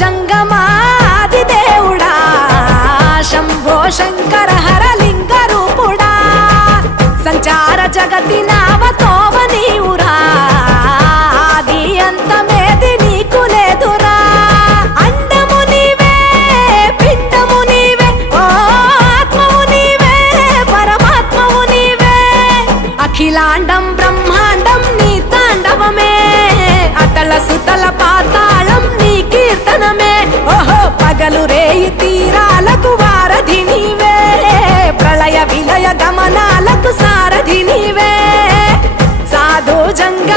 జంగమాది దేవుడా శంభో శంకర హరలింగ రూపుడా సంచార జగతి నావతోవ నీవురా ఆది అంతమేది నీకు లేదురా అండము నీవే పిండము నీవే ఓ ఆత్మవు నీవే పరమాత్మవు నీవే అఖిలాండం బ్రహ్మాండం నీ తాండవమే అతల సుతల పాతాళం నీ కీర్తనమే ఓహో పగలు రేయి తీరాలకు వారధి నీవే ప్రళయ విలయ గమనాలకు సారథి నీవే సాధు జంగ